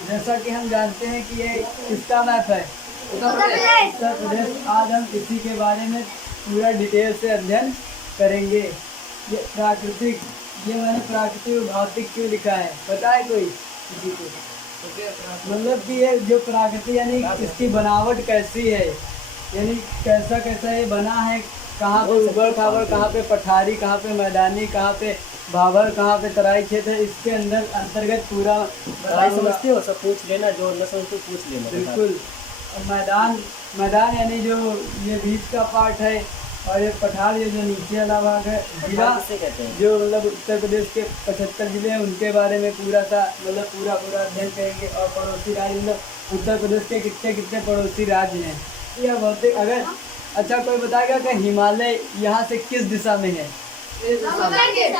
जैसा कि हम जानते हैं कि ये किसका मैप है, उत्तर प्रदेश। आज हम इसी के बारे में पूरा डिटेल से अध्ययन करेंगे। ये प्राकृतिक, ये मैंने प्राकृतिक और भौतिक क्यों लिखा है पता है कोई किसी को? मतलब कि ये जो प्रकृति यानी इसकी बनावट कैसी है, यानी कैसा कैसा ये बना है, कहाँ पे उबड़ खाबड़, कहाँ पे पठारी, कहाँ पे मैदानी, कहाँ पे भावर, कहाँ पे तराई क्षेत्र है, इसके अंदर अंतर्गत पूरा भाई समझते हो सब पूछ लेना, जो न समझते हो पूछ लेना। बिल्कुल। और मैदान, मैदान यानी जो ये बीच का पार्ट है, और ये पठार ये जो नीचे वाला भाग है, जिला किससे कहते हैं? जो मतलब उत्तर प्रदेश के 75 जिले हैं उनके बारे में पूरा सा मतलब पूरा अध्ययन करेंगे। और पड़ोसी राज्य मतलब उत्तर प्रदेश के कितने कितने पड़ोसी राज्य हैं यह भौतिक। अगर अच्छा कोई बताएगा कि हिमालय यहाँ से किस दिशा में है?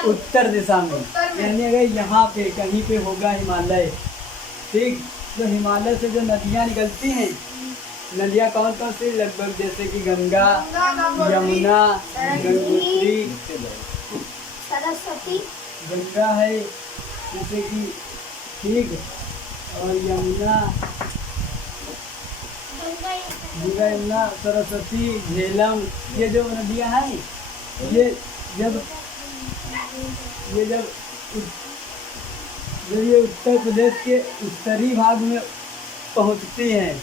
उत्तर दिशा में। यानी अगर यहाँ पे कहीं पे होगा हिमालय, ठीक, तो हिमालय से जो नदियाँ निकलती हैं, नदियाँ कौन कौन सी? लगभग जैसे कि गंगा, यमुना, गंगोत्री, सरस्वती, गंगा है जैसे कि, ठीक, और यमुना, गंगा, यमुना, सरस्वती, झेलम, ये जो नदियाँ हैं, ये जब ये उत्तर प्रदेश के उत्तरी भाग में पहुँचती हैं।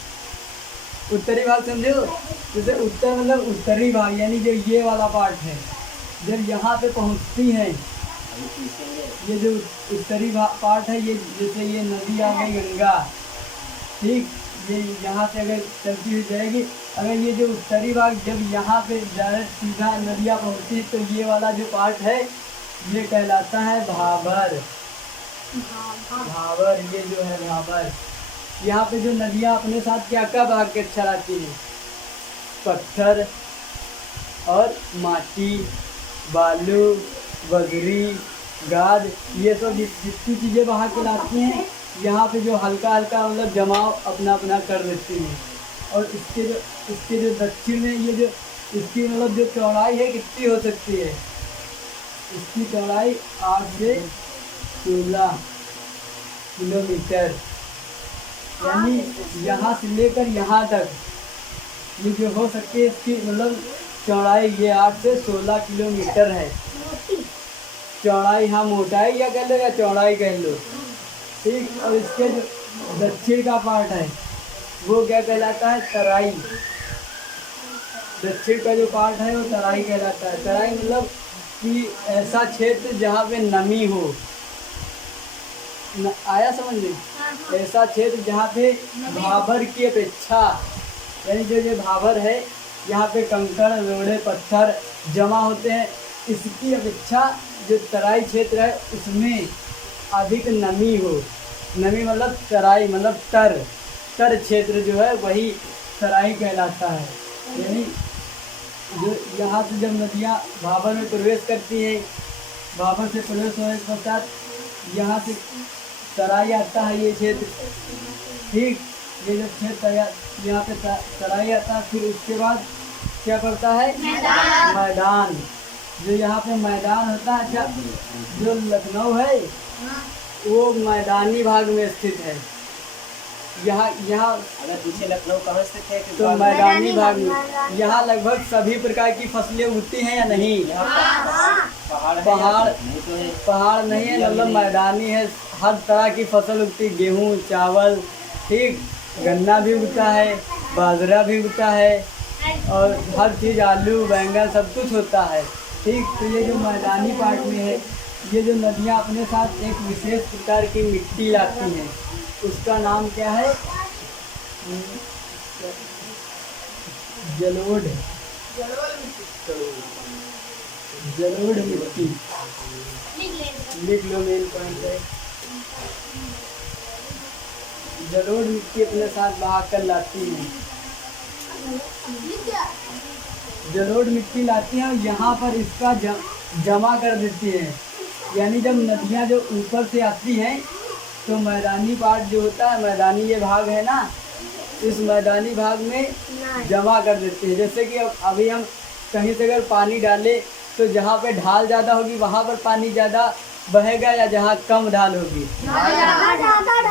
उत्तरी भाग समझो, जैसे उत्तर मतलब उत्तरी भाग यानी जो ये वाला पार्ट है, जब यहाँ पे पहुँचती हैं, ये जो उत्तरी पार्ट है, ये जैसे ये नदी आ गई गंगा, ठीक, ये यहाँ से अगर चलती हुई जाएगी, अगर ये जो उत्तरी भाग जब यहाँ पे डायरेक्ट सीधा नदियाँ पहुँचती तो ये वाला जो पार्ट है ये कहलाता है भाबर। भाबर, ये जो है भाबर। यहाँ पे जो नदियाँ अपने साथ क्या क्या भाग के चलाती हैं? पत्थर और माटी, बालू, बजरी, गाद, ये सब जितनी चीज़ें बहा के लाती हैं, यहाँ पे जो हल्का हल्का मतलब जमाव अपना अपना कर देती हैं। और इसके जो दक्षिण में ये जो इसकी मतलब जो चौड़ाई है कितनी हो सकती है? इसकी चौड़ाई 8 से 16 किलोमीटर, यानी यहाँ से लेकर यहाँ तक ये जो हो सकती है, इसकी मतलब चौड़ाई ये 8 से 16 किलोमीटर है। चौड़ाई, हाँ, मोटाई या कह लो या चौड़ाई कह लो, ठीक। और इसके जो दक्षिण का पार्ट है वो क्या कहलाता है? तराई। दक्षिण का जो पार्ट है वो तराई कहलाता है। तराई मतलब कि ऐसा क्षेत्र जहाँ पे नमी हो, आया समझ में? ऐसा क्षेत्र जहाँ पे भाबर की अपेक्षा, यानी जो ये भाबर है यहाँ पे कंकड़, रोड़े, पत्थर जमा होते हैं, इसकी अपेक्षा जो तराई क्षेत्र है उसमें अधिक नमी हो। नमी मतलब तराई मतलब तर क्षेत्र जो है वही तराई कहलाता है। यानी जो यहाँ से जब नदियाँ भाबर में प्रवेश करती हैं, भाबर से प्रवेश होने के पश्चात यहाँ से तराई आता है ये क्षेत्र, ठीक। ये जब क्षेत्र यहाँ पे तराई आता है, फिर उसके बाद क्या पड़ता है? मैदान। जो यहाँ पे मैदान होता है, अच्छा, जो लखनऊ है वो मैदानी भाग में स्थित है। यहाँ अगर पूछे लखनऊ कहाँ स्थित है तो मैदानी भाग में। यहाँ लगभग सभी प्रकार की फसलें उगती हैं या नहीं? पहाड़ नहीं है, मतलब मैदानी है, हर तरह की फसल उगती, गेहूँ, चावल, ठीक, गन्ना भी उगता है, बाजरा भी उगता है, और हर चीज़, आलू, बैंगन, सब कुछ होता है, ठीक। तो ये जो मैदानी पार्ट में है, ये जो नदियाँ अपने साथ एक विशेष प्रकार की मिट्टी लाती हैं, उसका नाम क्या है? जलोढ़। जलोढ़ मिट्टी, लिख लो, मेन पॉइंट है। जलोढ़ मिट्टी अपने साथ बहा कर लाती हैं, जलोढ़ मिट्टी लाती हैं और यहाँ पर इसका जमा कर देती हैं। यानी जब नदियाँ जो ऊपर से आती हैं तो मैदानी पार्ट जो होता है, मैदानी ये भाग है ना, इस मैदानी भाग में जमा कर देते हैं। जैसे कि अभी हम कहीं से अगर पानी डालें तो जहाँ पे ढाल ज़्यादा होगी वहाँ पर पानी ज़्यादा बहेगा या जहाँ कम ढाल होगी?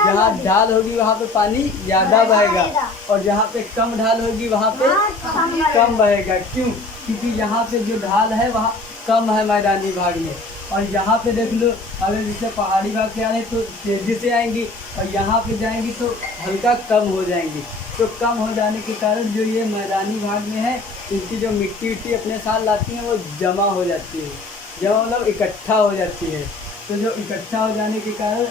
जहाँ ढाल होगी वहाँ पे पानी ज्यादा बहेगा, और जहाँ पे कम ढाल होगी वहाँ पे कम बहेगा। क्यों? क्योंकि यहाँ पे जो ढाल है वहाँ कम है मैदानी भाग में, और यहाँ पे देख लो, अगर जैसे पहाड़ी भाग से आ रहे हैं तो तेजी से आएंगी, और यहाँ पे जाएंगी तो हल्का कम हो जाएंगी। तो कम हो जाने के कारण जो ये मैदानी भाग में है, इनकी जो मिट्टी विट्टी अपने साथ लाती है वो जमा हो जाती है, जमा मतलब इकट्ठा हो जाती है। तो जो इकट्ठा हो जाने के कारण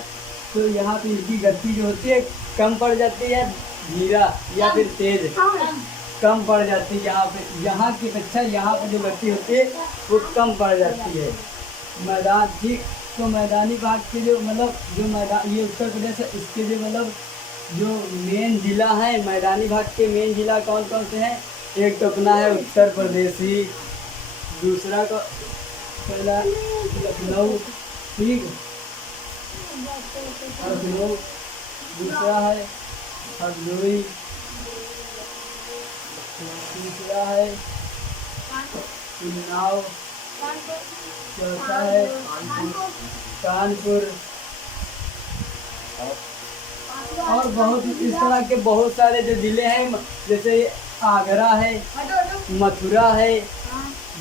तो यहाँ पे इनकी गति जो होती है कम पड़ जाती है, धीरा या फिर तेज कम पड़ जाती है। यहाँ की अपेक्षा यहाँ पर जो गति होती है वो कम पड़ जाती है। मैदान ठीक, तो मैदानी भाग के जो मतलब जो मैदान ये उत्तर प्रदेश है, इसके जो मतलब जो मेन जिला है मैदानी भाग के, मेन जिला कौन कौन से हैं? एक तो अपना है उत्तर प्रदेश ही, दूसरा का पहला लखनऊ, ठीक, लखनऊ, दूसरा है हरदोई, तीसरा है उन्नाव, चौथा है कानपुर, और बहुत इस तरह के बहुत सारे जो जिले हैं, जैसे आगरा है, मथुरा है,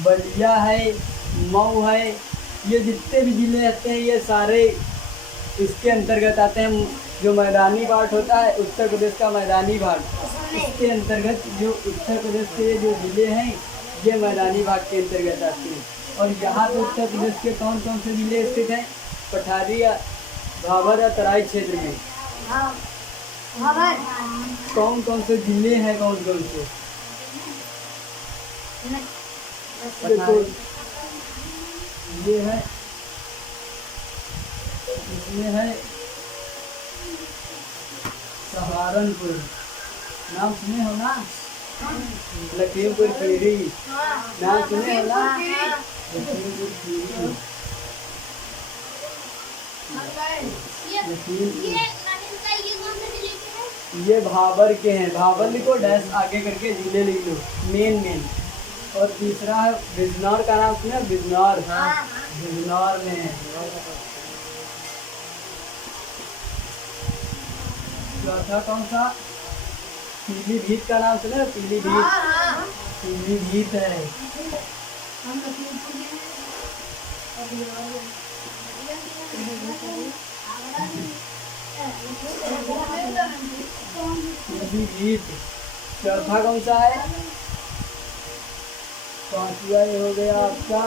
बलिया है, मऊ है, ये जितने भी जिले रहते हैं ये सारे इसके अंतर्गत आते हैं। जो मैदानी पार्ट होता है उत्तर प्रदेश का मैदानी भाग, इसके अंतर्गत जो उत्तर प्रदेश के जो जिले हैं ये मैदानी भाग के अंतर्गत आते हैं। और यहाँ पे उत्तर प्रदेश के कौन कौन से जिले स्थित हैं? पठारी या भाबर या तराई क्षेत्र में कौन कौन से जिले हैं? कौन कौन से? देखो ये है, इसमें है सहारनपुर, नाम सुने हो ना? लखीमपुर खीरी, नाम सुने हो ना? लखीमपुर खीरी, ये भाबर के हैं। भाबर लिखो, डैश आगे करके जिले लिख लो, मेन। और तीसरा है बिजनौर, का नाम सुना? बिजनौर, बिजनौर में है। चौथा कौन सा? पीलीभीत, का नाम सुना? पीलीभीत, पीलीभीत है। पीलीभीत। चौथा कौन सा है? पांचवा ये हो गया आपका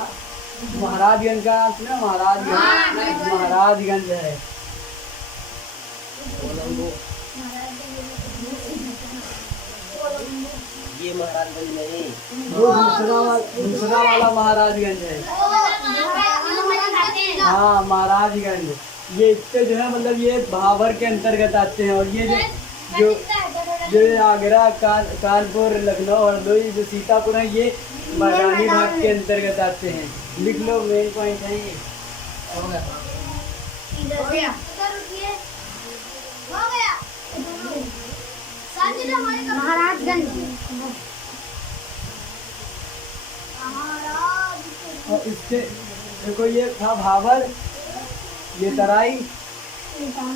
महाराजगंज, का नाम सुना? महाराजगंज, महाराजगंज है। ये महाराजगंज नहीं, वो दूसरा वाला महाराजगंज है। हाँ, महाराजगंज। ये इससे जो है मतलब ये भाबर के अंतर्गत आते हैं, और ये जो जो आगरा, कानपुर, लखनऊ, हरदोई, जो सीतापुर है, ये मैदानी भाग के अंतर्गत आते हैं। लिख लो, मेन पॉइंट है ये। महाराजगंज। और इसके देखो, ये था भाबर, ये तराई,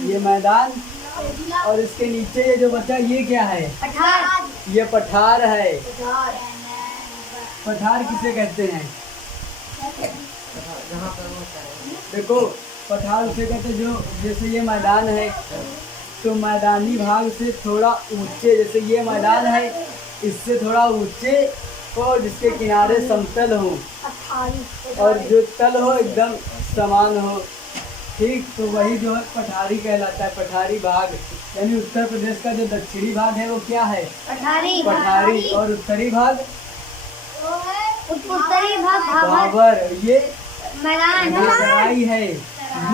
ये मैदान, और इसके नीचे ये जो बचा ये क्या है? ये पठार है। पठार किसे कहते हैं? देखो, पठार उसे कहते हैं जो, जैसे ये मैदान है तो मैदानी भाग से थोड़ा ऊंचे, जैसे ये मैदान है इससे थोड़ा ऊंचे, और जिसके किनारे समतल हो और जो तल हो एकदम समान हो, ठीक, तो वही जो है पठारी कहलाता है। पठारी भाग यानी उत्तर प्रदेश का जो दक्षिणी भाग है वो क्या है? पठारी। और उत्तरी भाग? उत्तरी भाग भाबर। ये मैदान, तराई है।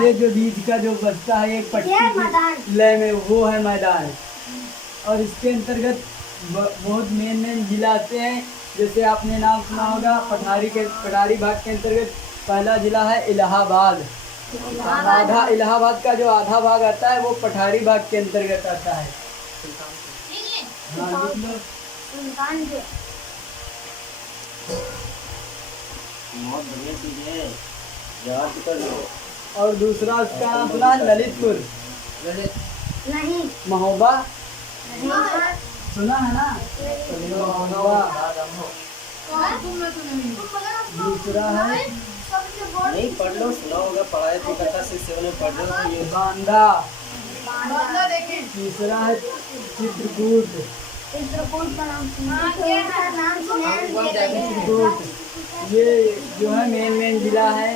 ये जो बीच का जो बचता है एक पट्टी की लय में, वो है मैदान। और इसके अंतर्गत बहुत मेन जिला आते हैं, जैसे आपने नाम सुना होगा पठारी भाग के अंतर्गत पहला जिला है इलाहाबाद। इलाहाबाद का जो आधा भाग आता है वो पठारी भाग के अंतर्गत आता है। हाँ, लिख लो। बहुत बढ़िया चीज है, याद कर लो। और दूसरा उसका नाम सुना है ललितपुर, नहीं महोबा नहीं सुना है ना, महोबा। दूसरा है नहीं पढ़ लो, सुना होगा, पढ़ाए तो कथा 6-7 में पढ़ लो तो ये बांदा। तीसरा है चित्रकूट, चित्रकूट का नाम सुना चित्रकूट। ये जो है मेन जिला है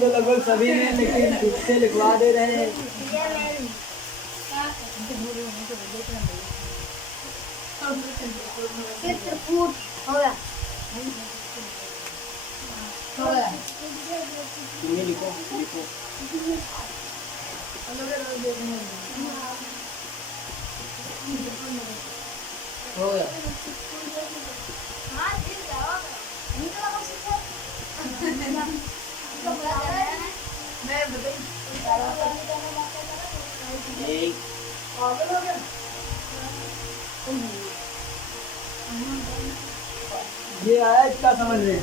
तो लगभग सभी में, लेकिन इससे लिखवा दे रहे हैं। चित्रकूट हो गया तुम्हें लिखो लिखो। हो गया। एक ये आया इसका समझ में।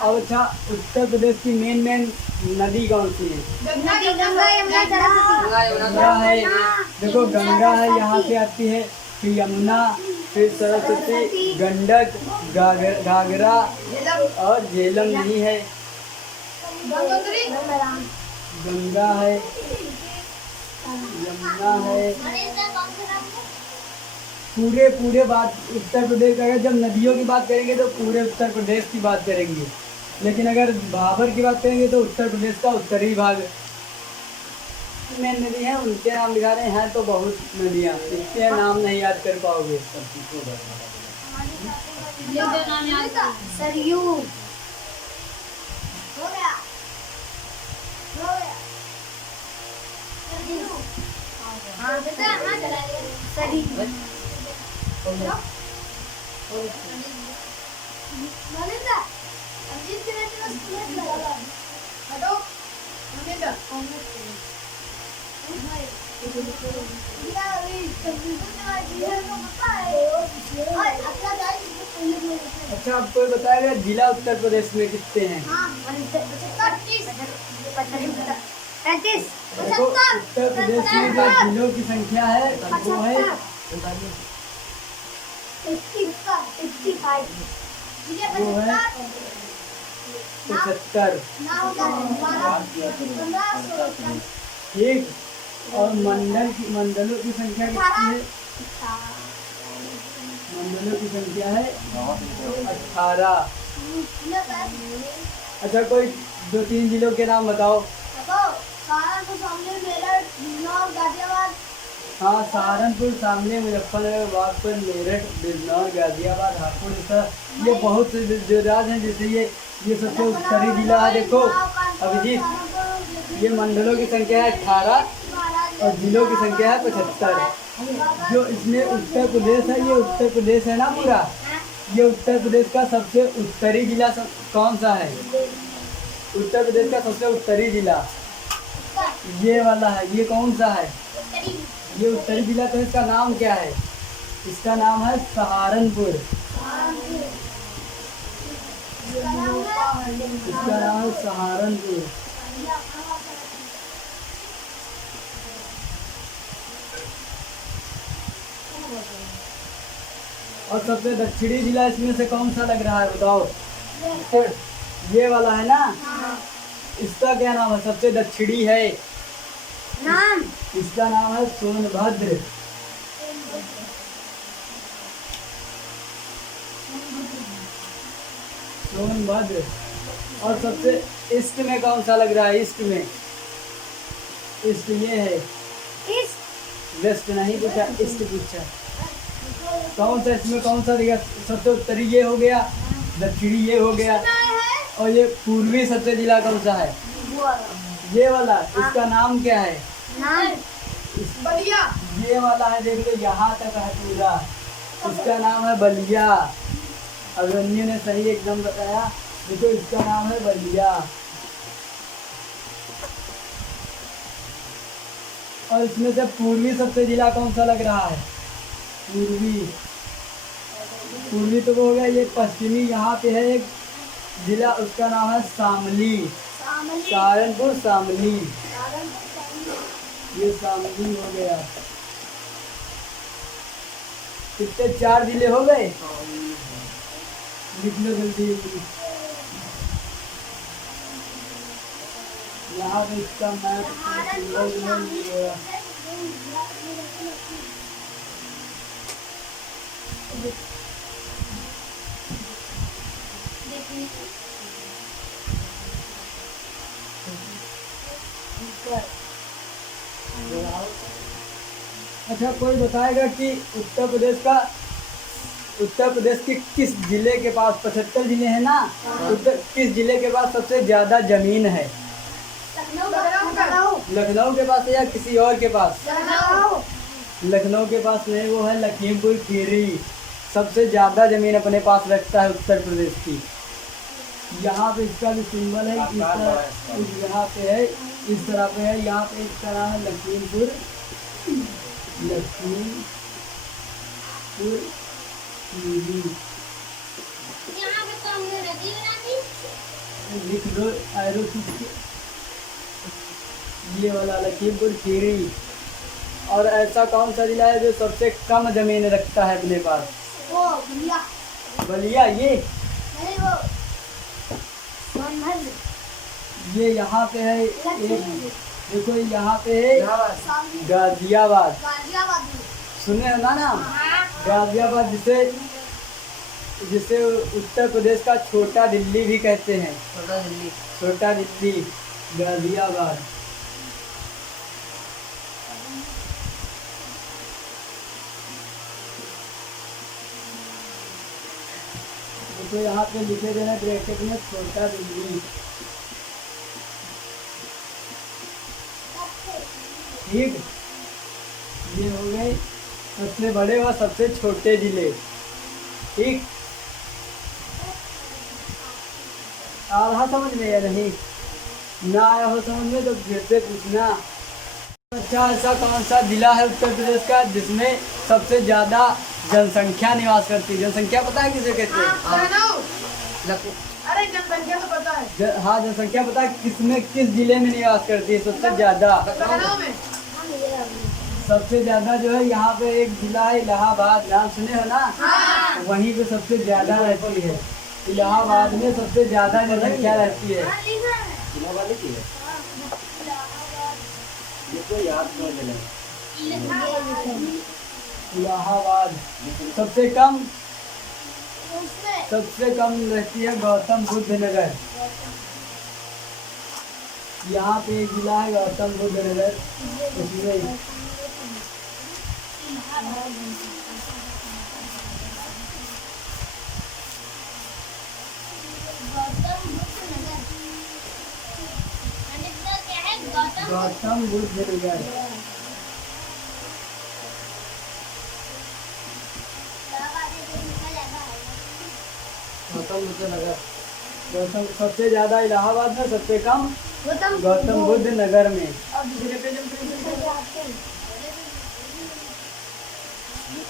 अब अच्छा, उत्तर प्रदेश की मेन नदी कौन सी है? गंगा यमुना सरस्वती गंगा है, देखो गंगा है, यहाँ से आती है, फिर यमुना, फिर सरस्वती, गंडक, घाघरा और झेलम नहीं है। गंगा है, यमुना है, पूरे बात उत्तर प्रदेश का। अगर जब नदियों की बात करेंगे तो पूरे उत्तर प्रदेश की बात करेंगे, लेकिन अगर भाबर की बात करेंगे तो उत्तर प्रदेश का उत्तरी भाग। मेन नदी है, उनके नाम लिखा रहे हैं, तो बहुत नदियाँ, इसके नाम नहीं याद कर पाओगे। सरयू अच्छा, अब कोई बताएगा जिला उत्तर प्रदेश में कितने हैं? देखो उत्तर प्रदेश में जो जिलों की संख्या है वो है 75। ठीक, और मंडलों की संख्या कितनी है? मंडलों की संख्या है 18। अच्छा, कोई 2-3 जिलों के नाम बताओ। हाँ, सहारनपुर, सामने, मुजफ्फरनगर, बागपत, मेरठ, बिजनौर, गाजियाबाद, हापुड़, ये बहुत से जो राज्य हैं, जैसे ये सबसे उत्तरी जिला है। देखो अभिजीत, ये मंडलों की संख्या है 18 और जिलों की संख्या है 75। जो इसमें उत्तर प्रदेश है, ये उत्तर प्रदेश है ना पूरा, ये उत्तर प्रदेश का सबसे उत्तरी जिला कौन सा है? उत्तर प्रदेश का सबसे उत्तरी जिला ये वाला है। ये कौन सा है? ये उत्तरी जिला। तो इसका नाम क्या है? इसका नाम है सहारनपुर। इसका नाम है सहारनपुर। और सबसे दक्षिणी जिला इसमें से कौन सा लग रहा है, बताओ? ये वाला है ना, इसका क्या नाम है? सबसे दक्षिणी है नाम, इसका नाम है सोनभद्र। सोनभद्र। और सबसे ईस्ट में कौन सा लग रहा है? ईस्ट में, ईस्ट ये है। वेस्ट नहीं पूछा, ईस्ट पूछा। कौन सा इसमें कौन सा दिया? सबसे उत्तरी ये हो गया, दक्षिणी ये हो गया, और ये पूर्वी सबसे जिला कौन सा है? ये वाला। इसका नाम क्या है? ये वाला है, देख लो यहाँ तक है पूरा। इसका नाम है बलिया। अभिमन्यु ने सही एकदम बताया। देखो इसका नाम है बलिया। और इसमें से पूर्वी सबसे जिला कौन सा लग रहा है? पूर्वी तो वो हो गया। ये पश्चिमी यहाँ पे है एक जिला, उसका नाम है शामली। सहारनपुर शामली, ये शामली हो गया। कितने 4 जिले हो गए? लिख लो जल्दी। यहाँ पे इसका मैप अच्छा, कोई बताएगा कि उत्तर प्रदेश के किस जिले के पास 75 जिले हैं ना, किस जिले के पास सबसे ज्यादा जमीन है? लखनऊ के पास है या किसी और के पास? लखनऊ के पास नहीं, वो है लखीमपुर खीरी। सबसे ज्यादा जमीन अपने पास रखता है उत्तर प्रदेश की। यहाँ पे इसका भी सिंबल है, यहाँ पे है, इस तरह पे है, यहाँ पे इसका नाम है लखीमपुर खीरी। लिख दो एरो, ये वाला लखीमपुर खीरी। और ऐसा कौन सा जिला है जो सबसे कम जमीन रखता है अपने पास? बलिया। ये यहाँ पे है, देखो यहाँ पे है गाजियाबाद। सुने हो ना? गाजियाबाद जिसे उत्तर प्रदेश का छोटा दिल्ली भी कहते हैं। छोटा दिल्ली गाजियाबाद। तो यहाँ पे लिखे देना ब्रैकेट में छोटा दिल्ली। ठीक, ये हो गए सबसे बड़े और सबसे छोटे जिले। ठीक, आ रहा समझ में या नहीं? ना आया हो समझ में तो फिर से पूछना। अच्छा, ऐसा कौन सा जिला है उत्तर प्रदेश का जिसमें सबसे ज्यादा जनसंख्या निवास करती है? जनसंख्या पता है किसे कहते हैं? अरे जनसंख्या तो पता है। हाँ, जनसंख्या पता है, किस जिले में निवास करती है सबसे ज्यादा? लखनऊ में सबसे ज्यादा जो है यहाँ पे एक जिला है इलाहाबाद, नाम सुने हो ना? वहीं पे सबसे ज्यादा रहती है। इलाहाबाद में सबसे ज्यादा जनसंख्या रहती है। इलाहाबाद सबसे कम रहती है गौतम बुद्ध नगर। यहाँ पे एक जिला है गौतम बुद्ध नगर, उसमें गौतम बुद्ध नगर। गौतम सबसे ज्यादा इलाहाबाद में, सबसे कम गौतम बुद्ध नगर में।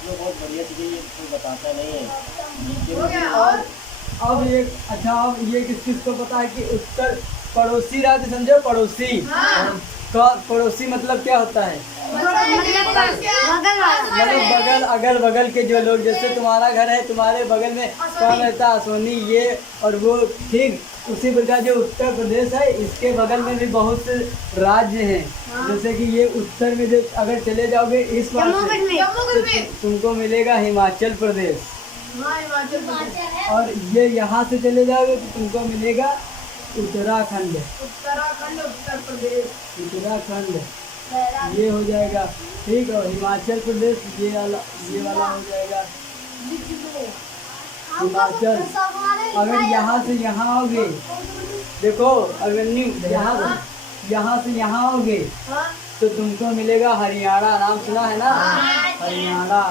बहुत बढ़िया चीजें ये कोई बताता नहीं है। और अब ये किस को पता है कि उत्तर पड़ोसी राज्य समझो? पड़ोसी पड़ोसी मतलब क्या होता है? मतलब बगल, अगल बगल के जो लोग, जैसे तुम्हारा घर है, तुम्हारे बगल में कौन रहता है? सोनी, ये और वो। ठीक, उसी प्रकार जो उत्तर प्रदेश है, इसके बगल में भी बहुत से राज्य हैं। जैसे कि ये उत्तर में जो अगर चले जाओगे इस बार तो तुमको मिलेगा हिमाचल प्रदेश। और ये यहाँ से चले जाओगे तो तुमको मिलेगा उत्तराखंड। उत्तर प्रदेश, उत्तराखंड ये हो जाएगा। ठीक है, हिमाचल प्रदेश ये वाला हो जाएगा हिमाचल। अगर यहाँ से यहाँ आओगे, देखो अगर यहाँ से यहाँ आओगे तो तुमको मिलेगा हरियाणा। नाम सुना है ना? हरियाणा,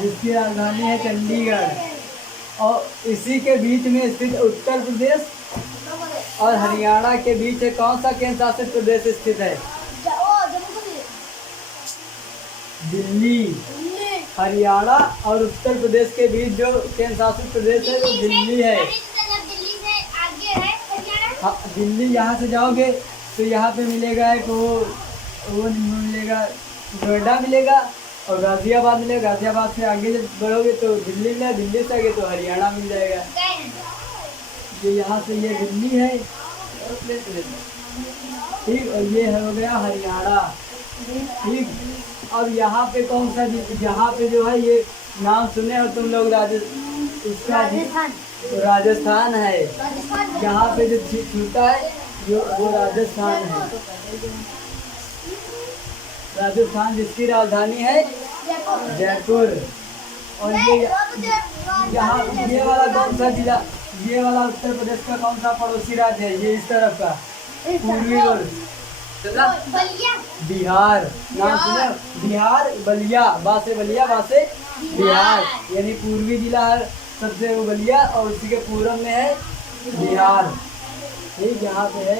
जिसकी राजधानी है चंडीगढ़। और इसी के बीच में स्थित उत्तर प्रदेश और हरियाणा के बीच कौन सा केंद्र शासित प्रदेश स्थित है? दिल्ली। हरियाणा और उत्तर प्रदेश के बीच जो केंद्र शासित प्रदेश है वो दिल्ली है। हाँ, दिल्ली यहाँ से जाओगे तो यहाँ पे मिलेगा एक वो मिलेगा, नोएडा मिलेगा और गाजियाबाद मिलेगा। गाजियाबाद से आगे जब बढ़ोगे तो दिल्ली मिलेगा, दिल्ली से आगे तो हरियाणा मिल जाएगा। ये यहाँ से ये दिल्ली है, ठीक, और ये हो गया हरियाणा, ठीक। अब यहाँ पे कौन सा, यहाँ पे जो है ये नाम सुने हो तुम लोग, उसका राजस्थान है। यहाँ पे जो छूटा है वो राजस्थान है। राजस्थान जिसकी राजधानी है जयपुर। और ये यहाँ ये वाला कौन सा जिला, ये वाला उत्तर प्रदेश का कौन सा पड़ोसी राज्य है, ये इस तरफ का पूर्वी और बिहार। नाम सुना, बिहार, बलिया, बासे बलिया, बासे बिहार, यानी पूर्वी जिला है सबसे वो बलिया, और उसी के पूर्व में है बिहार, ठीक। यहाँ पे है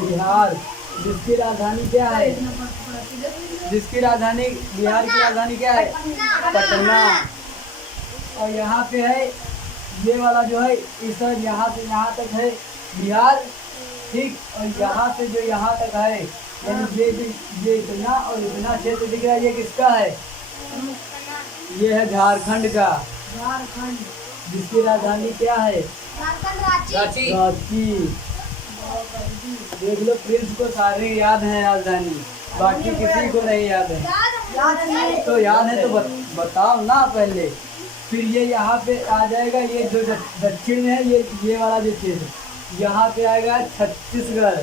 बिहार, जिसकी राजधानी क्या है, जिसकी राजधानी, बिहार की राजधानी क्या है, पटना। और यहाँ पे है ये वाला जो है इस यहाँ से यहाँ तक है बिहार, ठीक। और यहाँ से जो यहाँ तक है, यानी ये इतना और इतना क्षेत्र दिख रहा है, ये किसका है, ये है झारखंड का, झारखंड, जिसकी राजधानी क्या है, रांची। रांची। देख लो, प्रिंस को सारी याद है राजधानी, बाकी किसी को नहीं याद है। तो याद है तो बताओ ना पहले, फिर ये यहाँ पे आ जाएगा, ये जो दक्षिण में है, ये वाला जो क्षेत्र, यहाँ पे आएगा छत्तीसगढ़।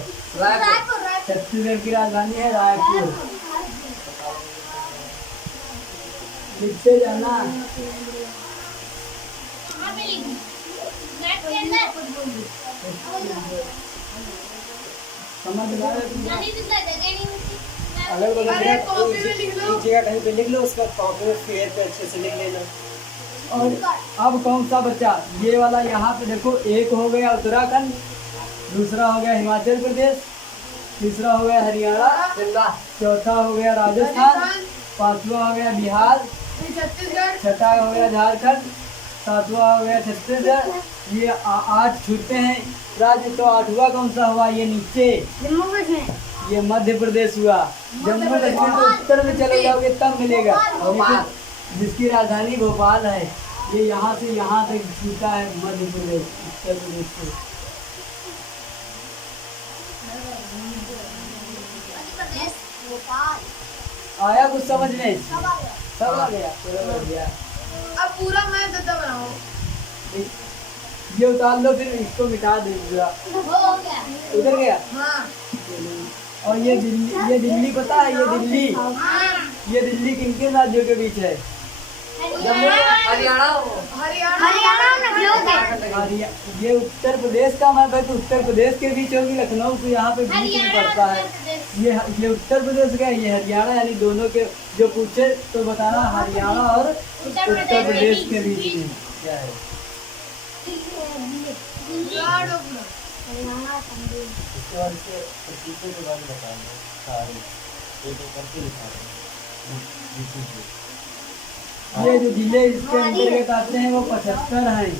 छत्तीसगढ़ की राजधानी है रायपुर। लिखते जाना। समझ में आ रहा है? अगर बोलो अरे कॉपी में लिख लो। नीचे का कहीं पे लिख लो, उसका कॉपी में फेयर पे अच्छे से लिख लेना। और अब कौन सा बचा, ये वाला यहाँ पे देखो, एक हो गया उत्तराखंड, दूसरा हो गया हिमाचल प्रदेश, तीसरा हो गया हरियाणा, चौथा हो गया राजस्थान, पांचवा हो गया बिहार, छत्तीसगढ़, छठा हो गया झारखंड, सातवां हो गया छत्तीसगढ़। ये 8 छूटते हैं राज्य। तो 8वां कौन सा हुआ, ये नीचे, जम्मू कश्मीर। ये मध्य प्रदेश हुआ। जम्मू कश्मीर तो उत्तर में चले जाओगे तब मिलेगा, भोपाल, जिसकी राजधानी भोपाल है। ये यहाँ से यहाँ तक छूटा है मध्य प्रदेश, उत्तर प्रदेश से। आया कुछ समझ में, सब आ गया, पूरा बढ़ गया। अब पूरा मैं दद्दा बनाओ। ये उतार लो, फिर इसको मिटा दे पूरा। उधर गया। हाँ और ये दिल्ली पता है, ये दिल्ली किन किन राज्यों के बीच है, हरियाणा, ये उत्तर प्रदेश का मैप है, तो उत्तर प्रदेश के बीच होगी, लखनऊ से यहाँ पे बीच में पड़ता है। ये उत्तर प्रदेश का, ये हरियाणा, यानी दोनों के जो पूछे तो बताना हरियाणा और उत्तर प्रदेश के बीच में क्या है। ये जो जिले इसके अंतर्गत आते हैं वो 75 हैं,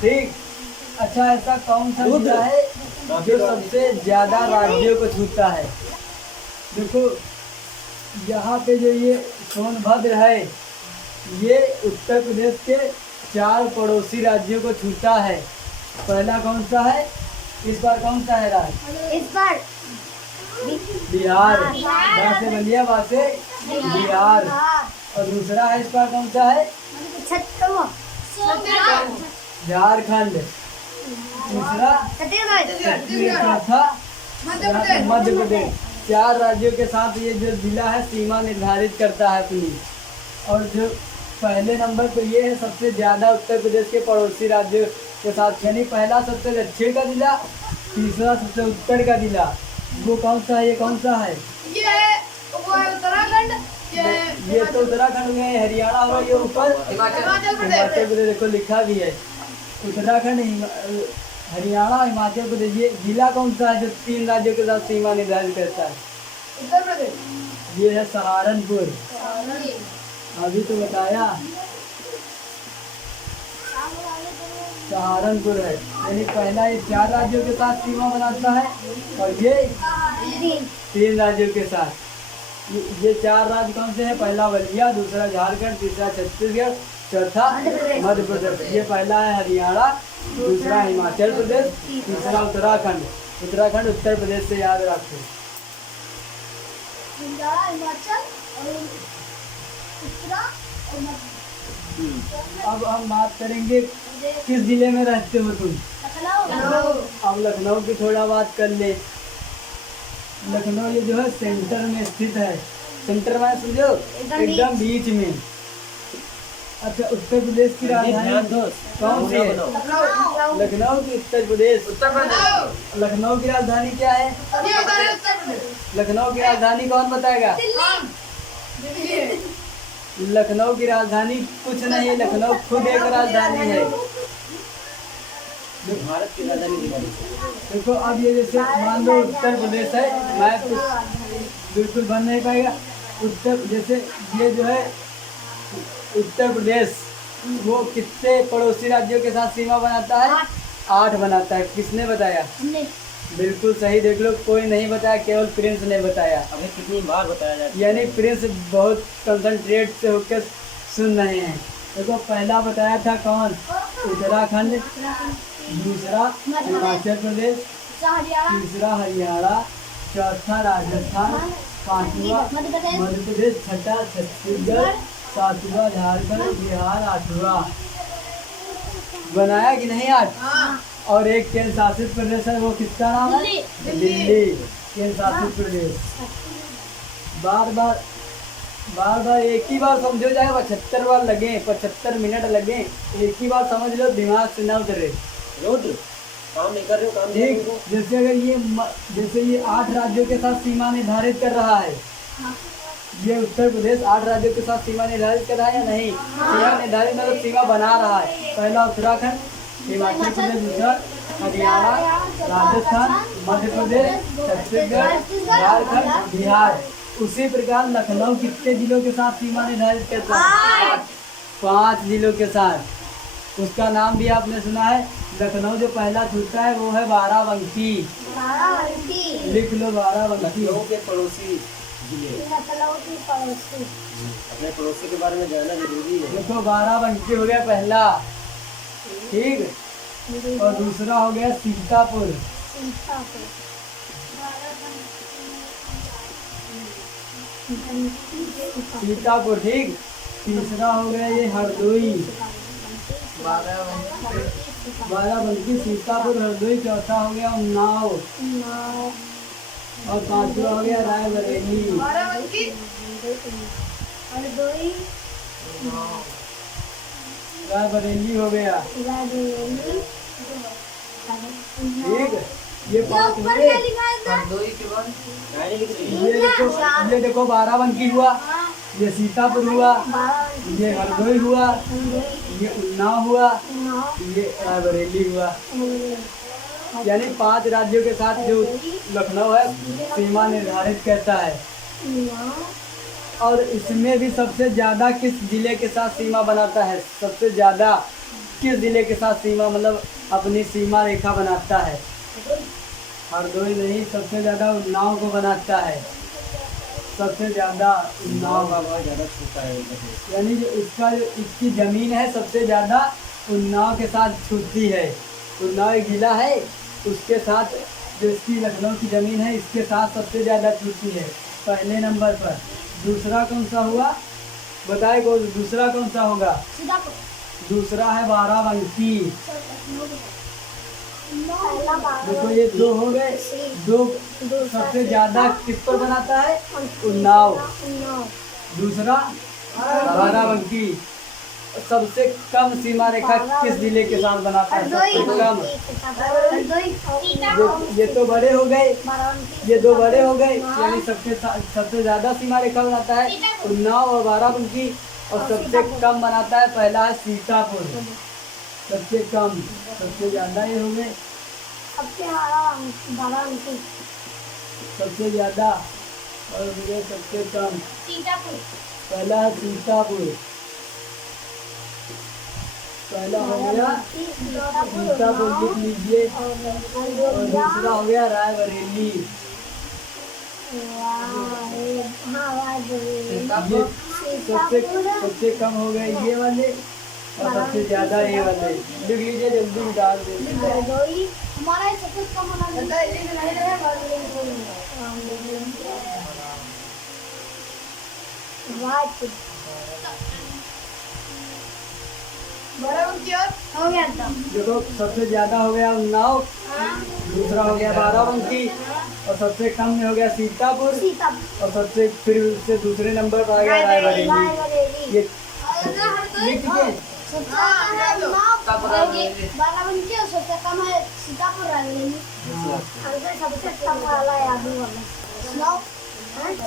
ठीक। अच्छा, ऐसा कौन सा जिला है जो सबसे ज्यादा राज्यों को छूता है? देखो यहाँ पे जो ये सोनभद्र है, ये उत्तर प्रदेश के 4 पड़ोसी राज्यों को छूता है। पहला कौन सा है, इस बार कौन सा है राज्य? इस बार बिहार, बासे बलिया, बासे बिहार। और दूसरा है इस बार कौन सा है? झारखंड। तीसरा चौथा मध्य प्रदेश। 4 राज्यों के साथ ये जो जिला है सीमा निर्धारित करता है अपनी। और जो पहले नंबर पे ये है सबसे ज्यादा उत्तर प्रदेश के पड़ोसी राज्यों के साथ, यानी पहला सबसे दक्षिण का जिला, तीसरा सबसे उत्तर का जिला। वो कौन सा है, ये कौन सा है? वो है उत्तराखंड, ये तो उत्तराखंड में, हरियाणा और ये ऊपर हिमाचल प्रदेश। हिमाचल प्रदेश, देखो लिखा भी है उत्तराखंड, हरियाणा, हिमाचल प्रदेश। ये जिला कौन सा है जो 3 राज्यों के साथ सीमा निर्धारित करता है? उत्तर प्रदेश। ये है सहारनपुर। अभी तो बताया। सहारनपुर है। यानी पहला ये 4 राज्यों के साथ सीमा बनाता है और ये 3 राज्यों के साथ। ये 4 राज्य कौन से हैं? पहला बलिया, दूसरा झारखंड, तीसरा छत्तीसगढ़, चौथा मध्य प्रदेश। ये पहला है हरियाणा, दूसरा हिमाचल प्रदेश, तीसरा उत्तराखंड। उत्तराखंड उत्तर प्रदेश से याद रखो। हिमाचल और उत्तरा और मध्य। अब हम बात करेंगे किस जिले में रहते हो तुम? लखनऊ। अब लखनऊ की थोड़ा बात कर ले। लखनऊ ये जो है सेंटर में स्थित है। सेंटर में समझो, एकदम बीच में। अच्छा, उत्तर प्रदेश की ध्यान राजधानी दो। कौन सी है? लखनऊ। लखनऊ की उत्तर प्रदेश। उत्तर प्रदेश। लखनऊ की राजधानी क्या है? अभी बता रहे उत्तर प्रदेश। लखनऊ की राजधानी कौन बताएगा? दिल्ली है। लखनऊ की राजधानी कुछ नहीं है, लखनऊ खुद एक राजधानी है। भारत की राजधानी दिल्ली। देखो, अब ये जैसे मान लो उत्तर प्रदेश है, मैं बिल्कुल बन नहीं पाएगा। उत्तर जैसे ये जो है उत्तर प्रदेश, वो कितने पड़ोसी राज्यों के साथ सीमा बनाता है? 8 बनाता है। किसने बताया? बिल्कुल सही। देख लो, कोई नहीं बताया, केवल प्रिंस ने बताया। अभी कितनी बार बताया जाता है? यानी प्रिंस बहुत कंसंट्रेट से होकर सुन रहे हैं। देखो, पहला बताया था कौन? उत्तराखंड, दूसरा हिमाचल प्रदेश, तीसरा हरियाणा, चौथा राजस्थान, पांचवा मध्य प्रदेश, छठा छत्तीसगढ़, सातवां झारखंड, बिहार, आठवां। बनाया कि नहीं आज? हाँ। और एक केंद्र शासित प्रदेश है, वो किसका नाम है? दिल्ली। केंद्र शासित प्रदेश। बार बार एक ही बार समझो, जाए 75 बार लगे, 75 मिनट लगे, एक ही बार समझ लो, दिमाग से ना उतरे। रोड काम नहीं कर रहे हो, काम नहीं ठीक, कर रहे हो। जैसे अगर जैसे ये 8 राज्यों के साथ सीमा निर्धारित कर रहा है। ये उत्तर प्रदेश 8 राज्यों के साथ सीमा निर्धारित कर रहा है या नहीं? सीमा निर्धारित मतलब सीमा बना रहा है। पहला उत्तराखंड, हिमाचल प्रदेश, दूसरा हरियाणा, राजस्थान, मध्य प्रदेश, छत्तीसगढ़, झारखंड, बिहार। उसी प्रकार लखनऊ कितने जिलों के साथ सीमा निर्धारित करता है? 5 जिलों के साथ। उसका नाम भी आपने सुना है। लखनऊ जो पहला छूटता है वो है बाराबंकी। लिख लो, बाराबंकी। लखनऊ के पड़ोसी जिले। अपने पड़ोसी के बारे में जानना जरूरी है। देखो, बाराबंकी हो गया पहला, ठीक, और दूसरा हो गया सीतापुर। सीतापुर, ठीक। तीसरा हो गया ये हरदोई। बाराबंकी, सीतापुर, हरदोई। चौथा हो गया उन्नाव और पांचवा हो गया रायबरेली। बाराबंकी। रायबरेली हो गया, ठीक। ये 5 हो गए। रानी लिख रही है। ये देखो बाराबंकी हुआ, ये सीतापुर हुआ, ये हरदोई हुआ, ये उन्नाव हुआ, ये रायबरेली हुआ। यानी 5 राज्यों के साथ जो लखनऊ है सीमा निर्धारित करता है। और इसमें भी सबसे ज़्यादा किस जिले के साथ सीमा बनाता है? सबसे ज़्यादा किस जिले के साथ सीमा मतलब अपनी सीमा रेखा बनाता है? हरदोई नहीं, सबसे ज़्यादा उन्नाव को बनाता है। सबसे ज़्यादा उन्नाव का बहुत ज़्यादा छूटा है। यानी जो इसकी ज़मीन है सबसे ज़्यादा उन्नाव के साथ छूटती है। उन्नाव एक जिला है, उसके साथ जो इसकी लखनऊ की ज़मीन है इसके साथ सबसे ज़्यादा छूटती है, पहले नंबर पर। दूसरा कौन सा हुआ बताए? दूसरा कौन सा होगा? दूसरा है बाराबंकी। देखो, ये 2 हो गए। 2 सबसे ज्यादा किस पर बनाता है? उन्नाव। दूसरा बाराबंकी। सबसे कम सीमा रेखा किस जिले के साथ बनाता है? सबसे कम। ये तो बड़े हो गए, ये 2 बड़े हो गए। यानी सबसे ज्यादा सीमा रेखा बनाता है उन्नाव और बाराबंकी, और सबसे कम बनाता है पहला है सीतापुर। सबसे कम, सबसे ज्यादा ये हो गए। सबसे ज्यादा और मुझे सबसे कम। पहला है सीतापुर। पहला हो गया सीतापुर लिख लीजिए, और दूसरा हो गया रायबरेली। ये सबसे कम हो गए ये वाले, और सबसे ज्यादा ये वाले। लिख लीजिए, जल्दी डाल दीजिए। हमारा ये सबसे कम होना बता ये नहीं है बड़ा उनकी और हो गया था। देखो, सबसे ज्यादा हो गया उन्नाव, दूसरा हो गया बाराबंकी, और सबसे कम में हो गया सीतापुर, और सबसे फिर उससे दूसरे नंबर पर आ गया रायबरेली। ये लिख लीजिए। सबसे ज्यादा है उन्नाव, बाराबंकी, और सबसे कम है सीतापुर, रायबरेली। सबसे कम वाला है आदमी वाला। एक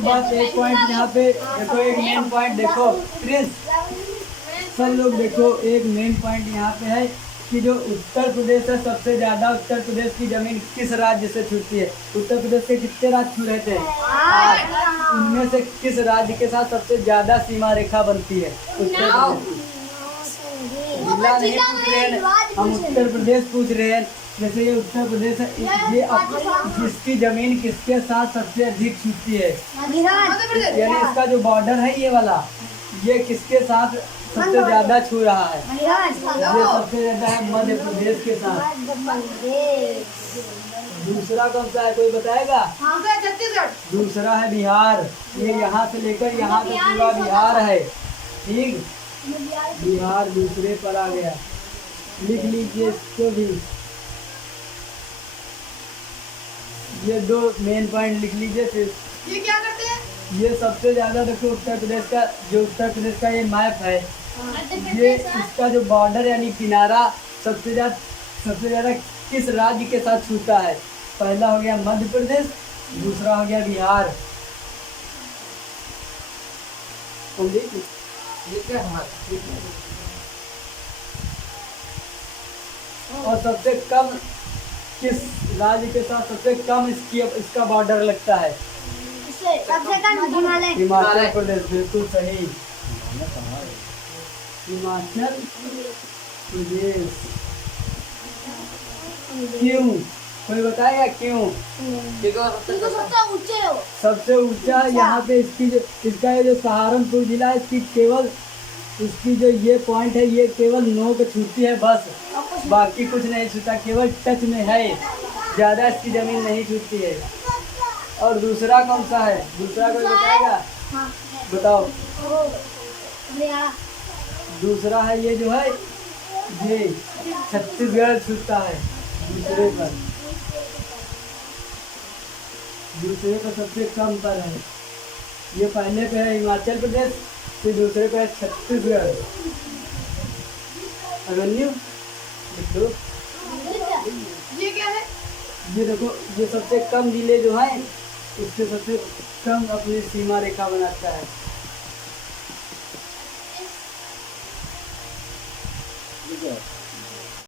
बात, एक पॉइंट यहाँ पे देखो, एक मेन पॉइंट देखो प्रिंस, सब लोग देखो, एक मेन पॉइंट यहाँ पे है कि जो उत्तर प्रदेश है, सबसे ज्यादा उत्तर प्रदेश की जमीन किस राज्य से छूटती है? उत्तर प्रदेश के कितने राज्य छू रहे थे? 8। उनमें से किस राज्य के साथ सबसे ज्यादा सीमा रेखा बनती है? उत्तर प्रदेश। जिला नहीं पूछ रहे हैं हम, उत्तर प्रदेश पूछ रहे हैं। जैसे ये उत्तर प्रदेश है, जिसकी जमीन किसके साथ सबसे अधिक छूटती है, यानी इसका जो बॉर्डर है ये वाला, ये किसके साथ सबसे ज्यादा छू रहा है? ये सबसे ज्यादा है मध्य प्रदेश के साथ। दूसरा कौन सा है, कोई बताएगा? छत्तीसगढ़। दूसरा है बिहार। ये यहाँ से लेकर यहाँ तक पूरा बिहार है, ठीक। बिहार दूसरे पर आ गया। लिख लीजिए इसको भी, ये 2 मेन पॉइंट लिख लीजिए। फिर ये क्या करते हैं? ये सबसे ज्यादा देखो, उत्तर प्रदेश का जो उत्तर प्रदेश का ये मैप है, ये इसका जो बॉर्डर यानी किनारा सबसे ज्यादा किस राज्य के साथ छूता है? पहला हो गया मध्य प्रदेश, दूसरा हो गया बिहार। और सबसे कम किस राज्य के साथ सबसे कम इसका बॉर्डर लगता है? सबसे कम हिमालय। हिमाचल प्रदेश, बिल्कुल सही। हिमाचल प्रदेश। क्यों, कोई बताएगा क्यों? सबसे ऊंचे हो। सबसे ऊंचा यहाँ पे इसका ये जो सहारनपुर जिला है, इसकी जो ये पॉइंट है, ये केवल नोक छूती है बस, बाकी कुछ नहीं छूता, केवल टच में है, ज्यादा इसकी जमीन नहीं छूती है। और दूसरा कौन सा है? दूसरा कोई बताएगा? बताओ। दूसरा है ये जो है, ये छत्तीसगढ़ छूता है दूसरे पर सबसे कम पर है। ये पहले पे है हिमाचल प्रदेश, फिर दूसरे पे है छत्तीसगढ़। अगन्यू लिख लो। ये क्या है? ये देखो, ये सबसे कम जिले जो हैं, उससे सबसे कम अपनी सीमा रेखा बनाता है। ठीक है।